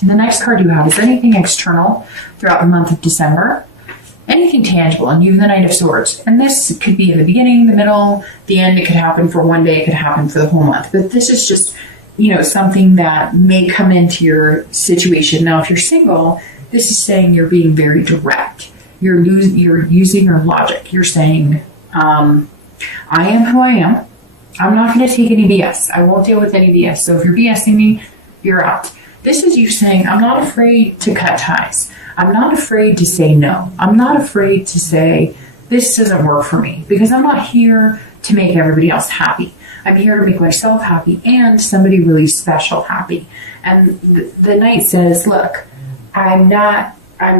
The next card you have is anything external throughout the month of December. Anything tangible, and you have the Knight of Swords. And this could be in the beginning, the middle, the end. It could happen for one day, it could happen for the whole month. But this is just, something that may come into your situation. Now, if you're single, this is saying you're being very direct. You're using your logic. You're saying, I am who I am. I'm not going to take any BS. I won't deal with any BS. So if you're BSing me, you're out. This is you saying, I'm not afraid to cut ties. I'm not afraid to say no. I'm not afraid to say, this doesn't work for me, because I'm not here to make everybody else happy. I'm here to make myself happy and somebody really special happy. And the Knight says, look, I'm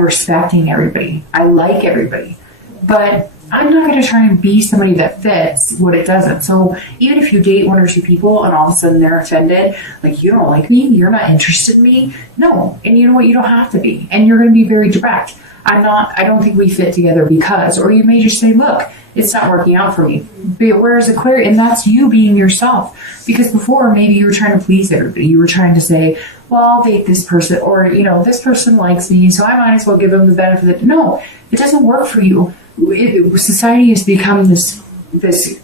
respecting everybody. I like everybody, but I'm not going to try and be somebody that fits what it doesn't. So even if you date one or two people and all of a sudden they're offended, like, you don't like me, you're not interested in me. No. And you know what? You don't have to be. And you're going to be very direct. I don't think we fit together because, or you may just say, look, it's not working out for me. But whereas Aquarius, and that's you being yourself. Because before, maybe you were trying to please everybody. You were trying to say, well, I'll date this person, or, this person likes me, so I might as well give them the benefit of it. No, it doesn't work for you. Society has become this,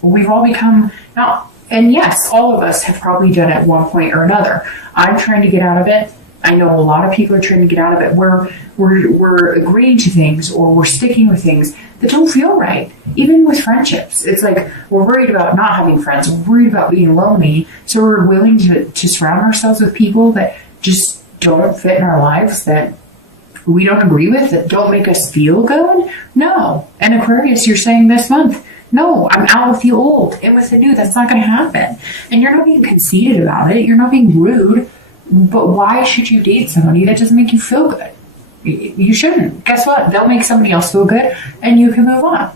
we've all become, now, and yes, all of us have probably done it at one point or another. I'm trying to get out of it. I know a lot of people are trying to get out of it. We're agreeing to things, or we're sticking with things that don't feel right. Even with friendships, it's like we're worried about not having friends. We're worried about being lonely. So we're willing to surround ourselves with people that just don't fit in our lives, that we don't agree with, that don't make us feel good. No. And Aquarius, you're saying this month, no, I'm out with the old and with the new. That's not going to happen. And you're not being conceited about it. You're not being rude. But why should you date somebody that doesn't make you feel good? You shouldn't. Guess what? They'll make somebody else feel good, and you can move on.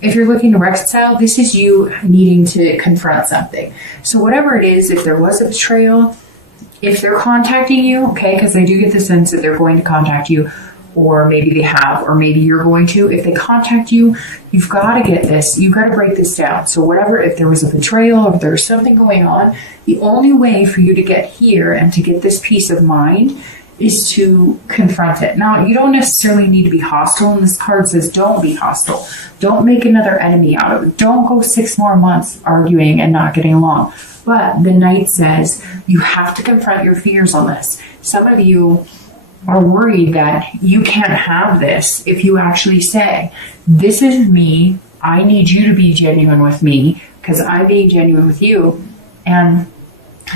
If you're looking to reconcile, this is you needing to confront something. So whatever it is, if there was a betrayal, if they're contacting you, okay, because I do get the sense that they're going to contact you, or maybe they have, or maybe you're going to. If they contact you, you've got to get this. You've got to break this down. So whatever, if there was a betrayal, if there's something going on, the only way for you to get here and to get this peace of mind is to confront it. Now, you don't necessarily need to be hostile, and this card says don't be hostile. Don't make another enemy out of it. Don't go 6 more months arguing and not getting along. But the Knight says you have to confront your fears on this. Some of you are worried that you can't have this if you actually say, this is me, I need you to be genuine with me because I'm being genuine with you. And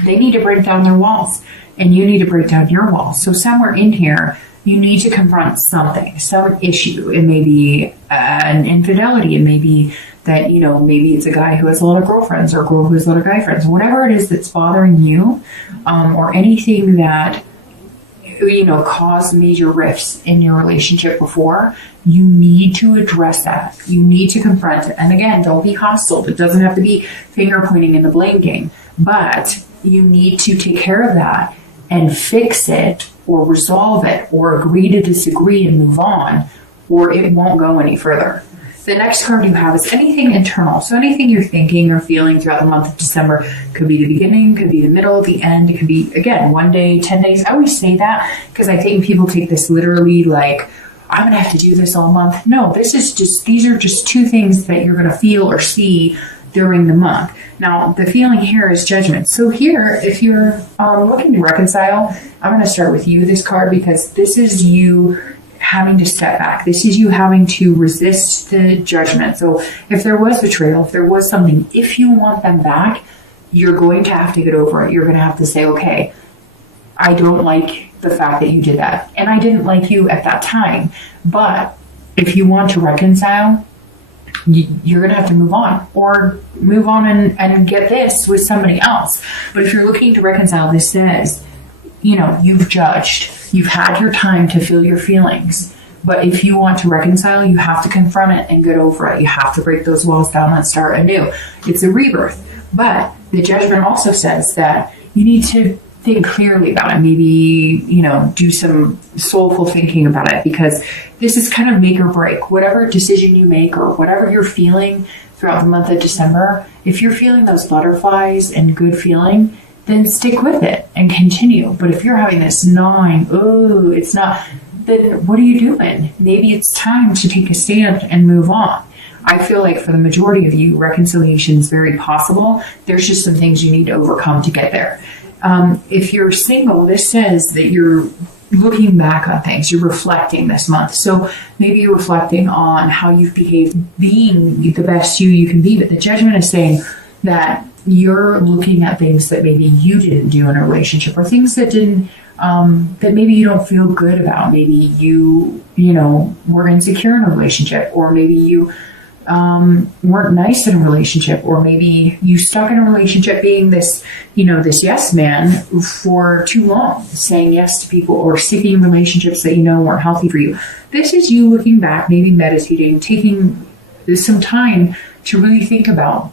they need to break down their walls, and you need to break down your walls. So somewhere in here, you need to confront something, some issue. It may be an infidelity. It may be that, maybe it's a guy who has a lot of girlfriends, or a girl who has a lot of guy friends. Whatever it is that's bothering you, or anything that caused major rifts in your relationship before, you need to address that. You need to confront it. And again, don't be hostile. It doesn't have to be finger pointing in the blame game, but you need to take care of that and fix it, or resolve it, or agree to disagree and move on, or it won't go any further. The next card you have is anything internal. So anything you're thinking or feeling throughout the month of December. Could be the beginning, could be the middle, the end. It could be, again, 1 day, 10 days. I always say that because I think people take this literally like, I'm going to have to do this all month. No, these are just 2 things that you're going to feel or see during the month. Now, the feeling here is judgment. So here, if you're looking to reconcile, I'm going to start with you, this card, because this is you having to step back. This is you having to resist the judgment. So if there was betrayal, if there was something, if you want them back, you're going to have to get over it. You're going to have to say, okay, I don't like the fact that you did that. And I didn't like you at that time. But if you want to reconcile, you're going to have to move on, or move on and get this with somebody else. But if you're looking to reconcile, this says, you've judged. You've had your time to feel your feelings. But if you want to reconcile, you have to confront it and get over it. You have to break those walls down and start anew. It's a rebirth. But the judgment also says that you need to think clearly about it. Maybe, do some soulful thinking about it, because this is kind of make or break. Whatever decision you make, or whatever you're feeling throughout the month of December, if you're feeling those butterflies and good feeling, then stick with it and continue. But if you're having this gnawing, oh, it's not, then what are you doing? Maybe it's time to take a stand and move on. I feel like for the majority of you, reconciliation is very possible. There's just some things you need to overcome to get there. If you're single, this says that you're looking back on things, you're reflecting this month. So maybe you're reflecting on how you've behaved, being the best you can be. But the Judgment is saying that you're looking at things that maybe you didn't do in a relationship, or things that didn't, that maybe you don't feel good about. Maybe you were insecure in a relationship, or maybe you weren't nice in a relationship, or maybe you stuck in a relationship being this yes man for too long, saying yes to people or sticking in relationships that weren't healthy for you. This is you looking back, maybe meditating, taking some time to really think about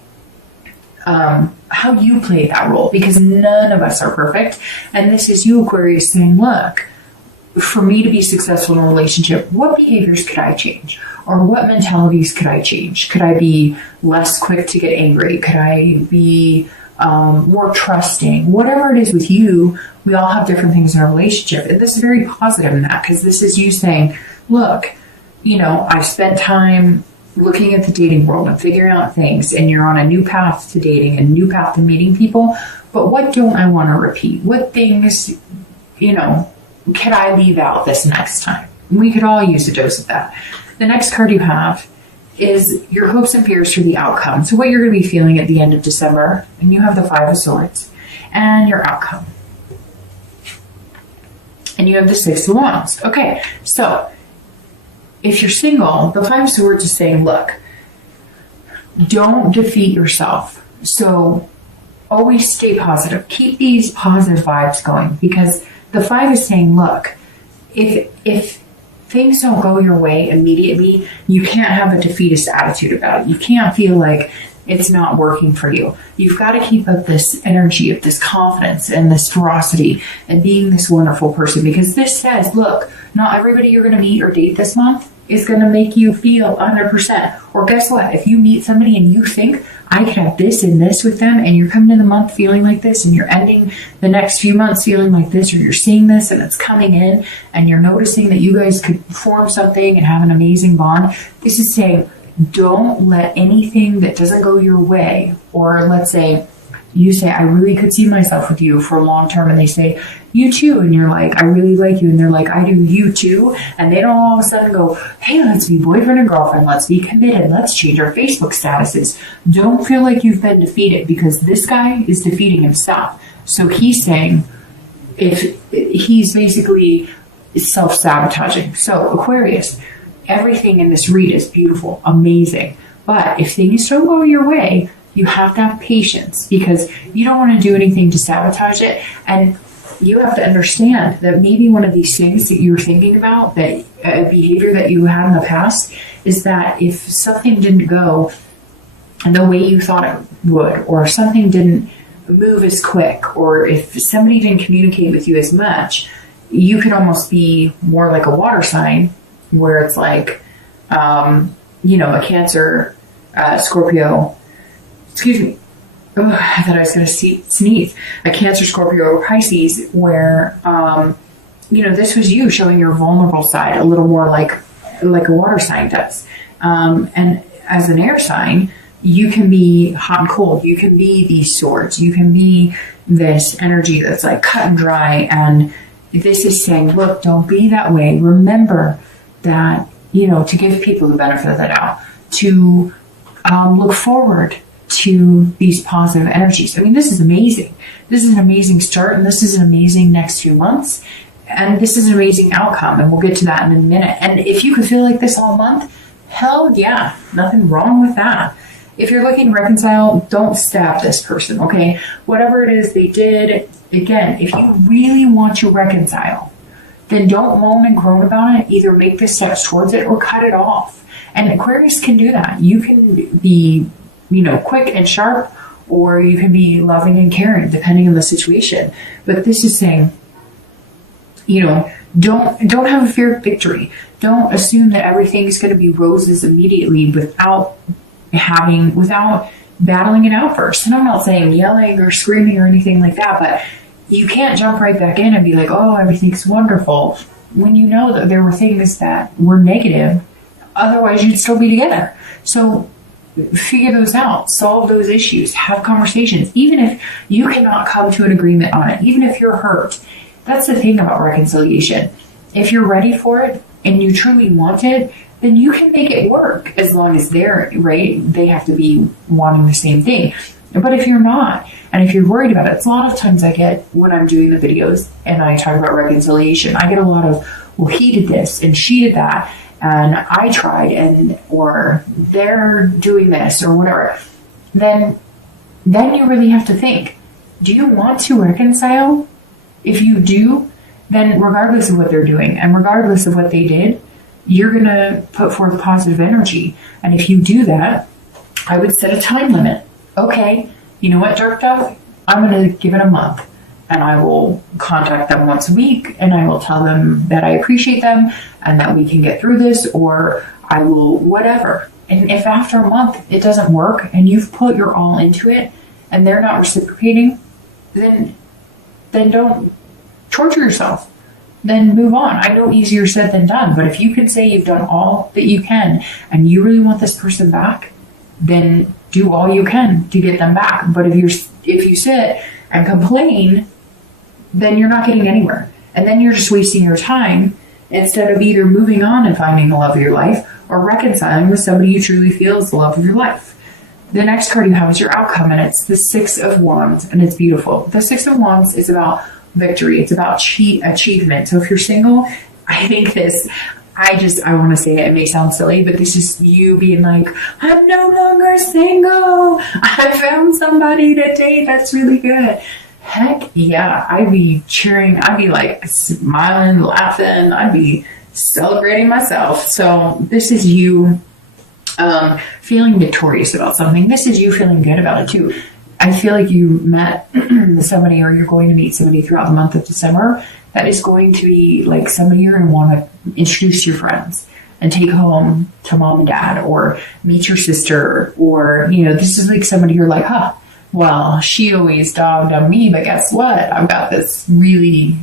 how you played that role, because none of us are perfect. And this is you, Aquarius, saying, look, for me to be successful in a relationship, what behaviors could I change? Or what mentalities could I change? Could I be less quick to get angry? Could I be more trusting? Whatever it is with you, we all have different things in our relationship. And this is very positive in that, because this is you saying, look, I've spent time looking at the dating world and figuring out things, and you're on a new path to dating, a new path to meeting people. But what don't I want to repeat? What things, can I leave out this next time? We could all use a dose of that. The next card you have is your hopes and fears for the outcome. So what you're going to be feeling at the end of December, and you have the Five of Swords, and your outcome. And you have the Six of Wands. Okay, so if you're single, the Five of Swords is saying, look, don't defeat yourself. So always stay positive. Keep these positive vibes going, because the Five is saying, look, if things don't go your way immediately, you can't have a defeatist attitude about it. You can't feel like it's not working for you. You've got to keep up this energy of this confidence and this ferocity and being this wonderful person, because this says, look, not everybody you're going to meet or date this month is going to make you feel 100%. Or guess what? If you meet somebody and you think, I could have this and this with them, and you're coming in the month feeling like this, and you're ending the next few months feeling like this, or you're seeing this and it's coming in, and you're noticing that you guys could form something and have an amazing bond, this is saying, don't let anything that doesn't go your way, or let's say you say, I really could see myself with you for long term, and they say, you too, and you're like, I really like you, and they're like, I do, you too, and they don't all of a sudden go, hey, let's be boyfriend and girlfriend, let's be committed, let's change our Facebook statuses. Don't feel like you've been defeated, because this guy is defeating himself. So he's saying, if he's basically self-sabotaging. So Aquarius, everything in this read is beautiful, amazing, but if things don't go your way, you have to have patience, because you don't want to do anything to sabotage it. And you have to understand that maybe one of these things that you're thinking about, that a behavior that you had in the past, is that if something didn't go the way you thought it would, or if something didn't move as quick, or if somebody didn't communicate with you as much, you could almost be more like a water sign, where it's like, a Cancer, Scorpio, excuse me, I thought I was going to sneeze. A Cancer, Scorpio, or Pisces, where, this was you showing your vulnerable side a little more like a water sign does. And as an air sign, you can be hot and cold. You can be these swords. You can be this energy that's like cut and dry. And this is saying, look, don't be that way. Remember that, to give people the benefit of the doubt, to look forward to these positive energies. I mean, this is amazing. This is an amazing start, and this is an amazing next few months, and this is an amazing outcome, and we'll get to that in a minute. And if you could feel like this all month, hell yeah, nothing wrong with that. If you're looking to reconcile, don't stab this person, okay? Whatever it is they did, again, if you really want to reconcile, then don't moan and groan about it. Either make the steps towards it or cut it off. And Aquarius can do that. You can be quick and sharp, or you can be loving and caring, depending on the situation. But this is saying, don't have a fear of victory. Don't assume that everything is going to be roses immediately without battling it out first. And I'm not saying yelling or screaming or anything like that, but you can't jump right back in and be like, oh, everything's wonderful, when you know that there were things that were negative. Otherwise, you'd still be together. So figure those out, solve those issues, have conversations, even if you cannot come to an agreement on it, even if you're hurt. That's the thing about reconciliation. If you're ready for it and you truly want it, then you can make it work, as long as they're right. They have to be wanting the same thing. But if you're not, and if you're worried about it, it's a lot of times I get, when I'm doing the videos and I talk about reconciliation, I get a lot of, well, he did this and she did that, and I tried, and or they're doing this or whatever. Then you really have to think, do you want to reconcile? If you do, then regardless of what they're doing and regardless of what they did, you're going to put forth positive energy. And if you do that, I would set a time limit. Okay, you know what, Dark Dove? I'm going to give it a month, and I will contact them once a week, and I will tell them that I appreciate them and that we can get through this, or I will whatever. And if after a month it doesn't work and you've put your all into it and they're not reciprocating, then don't torture yourself. Then move on. I know easier said than done, but if you can say you've done all that you can and you really want this person back, then do all you can to get them back. But if you sit and complain, then you're not getting anywhere. And then you're just wasting your time instead of either moving on and finding the love of your life or reconciling with somebody you truly feel is the love of your life. The next card you have is your outcome, and it's the Six of Wands, and it's beautiful. The Six of Wands is about victory. It's about achievement. So if you're single, I think this, I want to say it, it may sound silly, but this is you being like, I'm no longer single. I found somebody to date that's really good. Heck yeah, I'd be cheering. I'd be like smiling, laughing. I'd be celebrating myself. So this is you feeling victorious about something. This is you feeling good about it too. I feel like you met somebody, or you're going to meet somebody throughout the month of December that is going to be like somebody you're going to want to introduce to your friends and take home to mom and dad, or meet your sister, or, this is like somebody you're like, well, she always dogged on me, but guess what? I've got this really,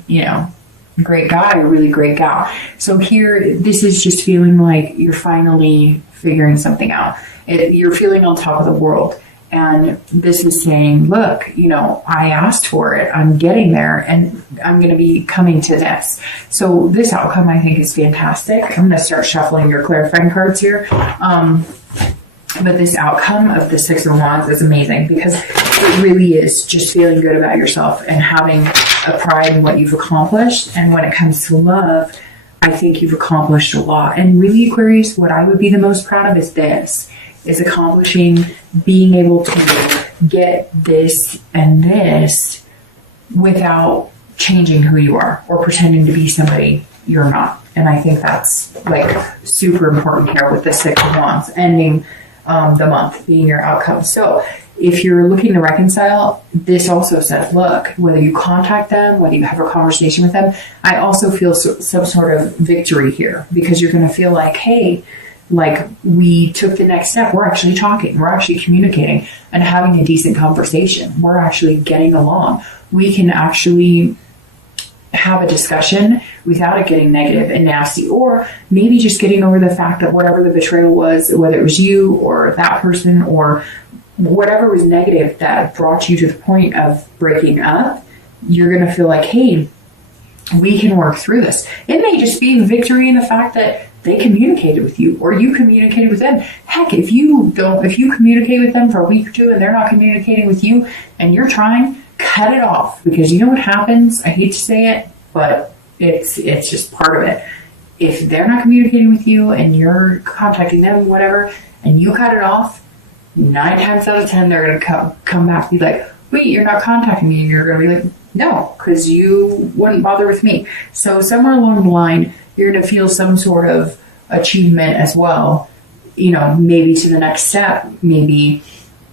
great guy, a really great gal. So here, this is just feeling like you're finally figuring something out. You're feeling on top of the world. And this is saying, look, I asked for it. I'm getting there, and I'm going to be coming to this. So this outcome, I think, is fantastic. I'm going to start shuffling your clarifying cards here. But this outcome of the Six of Wands is amazing, because it really is just feeling good about yourself and having a pride in what you've accomplished. And when it comes to love, I think you've accomplished a lot. And really, Aquarius, what I would be the most proud of is accomplishing, being able to get this and this without changing who you are or pretending to be somebody you're not. And I think that's like super important here with the Six of Wands ending the month being your outcome. So if you're looking to reconcile, this also says, look, whether you contact them, whether you have a conversation with them, I also feel some sort of victory here, because you're going to feel like, hey, like we took the next step. We're actually talking. We're actually communicating and having a decent conversation. We're actually getting along. We can actually have a discussion without it getting negative and nasty, or maybe just getting over the fact that whatever the betrayal was, whether it was you or that person or whatever was negative that brought you to the point of breaking up, you're going to feel like, hey, we can work through this. It may just be victory in the fact that they communicated with you, or you communicated with them. Heck, if you communicate with them for a week or two and they're not communicating with you and you're trying, cut it off, because you know what happens? I hate to say it, but it's just part of it. If they're not communicating with you and you're contacting them, whatever, and you cut it off, 9 times out of 10, they're going to come back and be like, wait, you're not contacting me. And you're going to be like, no, because you wouldn't bother with me. So somewhere along the line, you're going to feel some sort of achievement as well, maybe to the next step. Maybe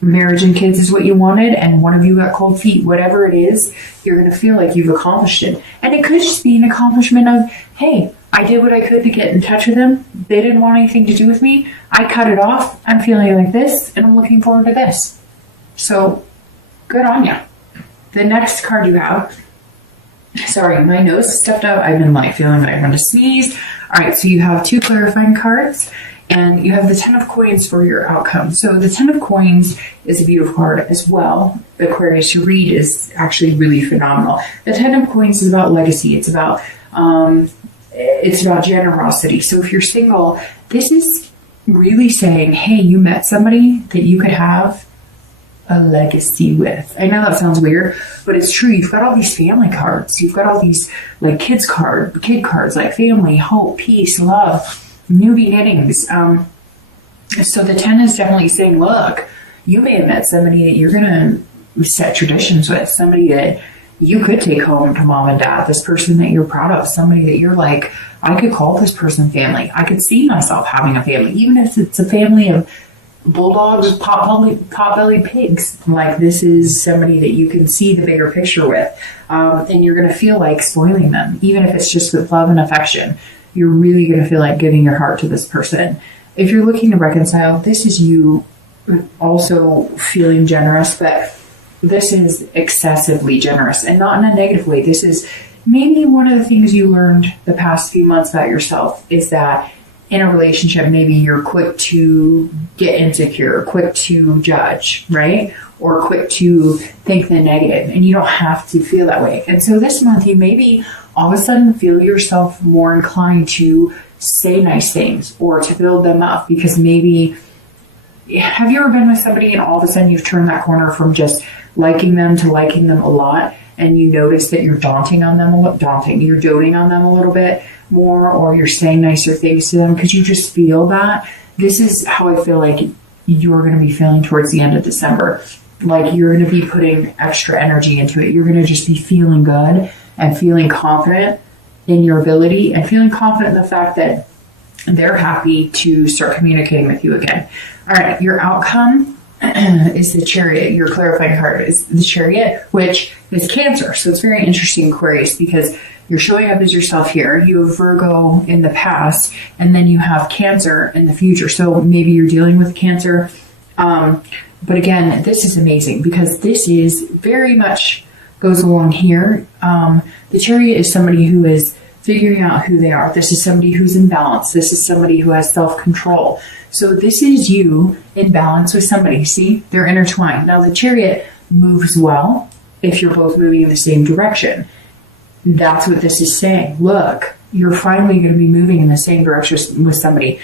marriage and kids is what you wanted and one of you got cold feet. Whatever it is, you're going to feel like you've accomplished it. And it could just be an accomplishment of, hey, I did what I could to get in touch with them. They didn't want anything to do with me. I cut it off. I'm feeling like this, and I'm looking forward to this. So good on you. The next card you have, sorry, my nose is stuffed up. I've been like feeling like I'm going to sneeze. All right, so you have 2 clarifying cards, and you have the 10 of coins for your outcome. So the 10 of coins is a beautiful card as well. Aquarius, to read is actually really phenomenal. The 10 of coins is about legacy. It's about generosity. So if you're single, this is really saying, hey, you met somebody that you could have a legacy with. I know that sounds weird, but it's true. You've got all these family cards. You've got all these like kid cards, like family, hope, peace, love, new beginnings. So the 10 is definitely saying, look, you may have met somebody that you're going to set traditions with, somebody that you could take home to mom and dad, this person that you're proud of, somebody that you're like, I could call this person family. I could see myself having a family, even if it's a family of bulldogs, pot-bellied pigs. Like, this is somebody that you can see the bigger picture with, and you're going to feel like spoiling them, even if it's just with love and affection. You're really going to feel like giving your heart to this person. If you're looking to reconcile, this is you also feeling generous, but this is excessively generous, and not in a negative way. This is maybe one of the things you learned the past few months about yourself, is that in a relationship, maybe you're quick to get insecure, quick to judge, right? Or quick to think the negative, and you don't have to feel that way. And so this month, you maybe all of a sudden feel yourself more inclined to say nice things or to build them up, because maybe, have you ever been with somebody and all of a sudden you've turned that corner from just liking them to liking them a lot, and you notice that you're doting on them a little bit more, or you're saying nicer things to them because you just feel that? This is how I feel like you're going to be feeling towards the end of December. Like, you're going to be putting extra energy into it. You're going to just be feeling good and feeling confident in your ability, and feeling confident in the fact that they're happy to start communicating with you again. All right, your outcome is the Chariot. Your clarifying card is the Chariot, which is Cancer. So it's very interesting, Aquarius, because you're showing up as yourself here. You have Virgo in the past, and then you have Cancer in the future. So maybe you're dealing with Cancer. But again, this is amazing, because this is very much goes along here. The Chariot is somebody who is figuring out who they are. This is somebody who's in balance. This is somebody who has self-control. So this is you in balance with somebody. See, they're intertwined. Now the Chariot moves well if you're both moving in the same direction. That's what this is saying. Look, you're finally going to be moving in the same direction with somebody.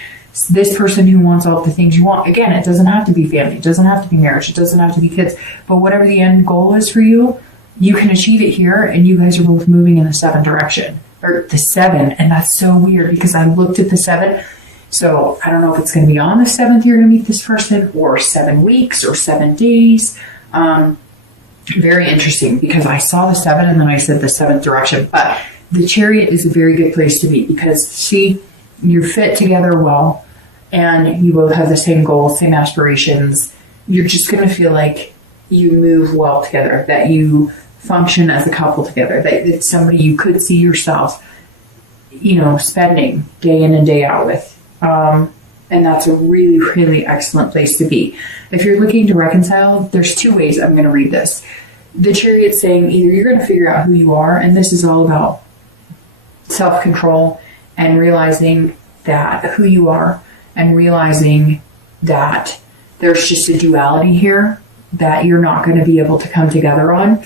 This person who wants all the things you want. Again, it doesn't have to be family. It doesn't have to be marriage. It doesn't have to be kids. But whatever the end goal is for you, you can achieve it here, and you guys are both moving in the 7 direction. Or the 7. And that's so weird, because I looked at the 7. So I don't know if it's going to be on the 7th you're going to meet this person, or 7 weeks, or 7 days. Very interesting, because I saw the 7 and then I said the 7th direction. But the Chariot is a very good place to be, because, see, you're fit together well, and you both have the same goals, same aspirations. You're just going to feel like you move well together, that you function as a couple together, that it's somebody you could see yourself, spending day in and day out with. And that's a really, really excellent place to be. If you're looking to reconcile, there's 2 ways I'm going to read this. The Chariot's saying either you're going to figure out who you are, and this is all about self-control and realizing that who you are, and realizing that there's just a duality here that you're not going to be able to come together on.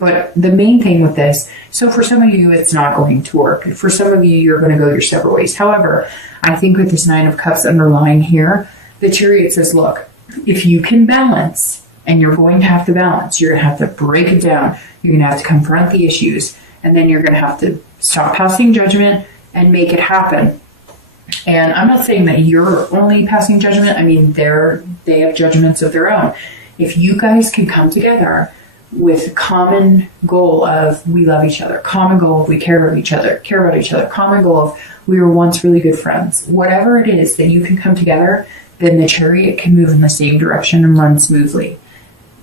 But the main thing with this, so for some of you, it's not going to work. For some of you, you're going to go your separate ways. However, I think with this 9 of Cups underlying here, the Chariot says, look, if you can balance, and you're going to have to balance, you're going to have to break it down. You're going to have to confront the issues, and then you're going to have to stop passing judgment and make it happen. And I'm not saying that you're only passing judgment. I mean, they have judgments of their own. If you guys can come together with common goal of we love each other, common goal of we care about each other, common goal of we were once really good friends, whatever it is that you can come together, then the Chariot can move in the same direction and run smoothly.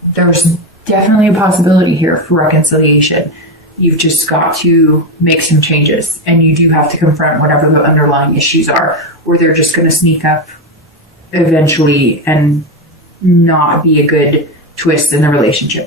There's definitely a possibility here for reconciliation. You've just got to make some changes, and you do have to confront whatever the underlying issues are, or they're just going to sneak up eventually and not be a good twists in the relationship.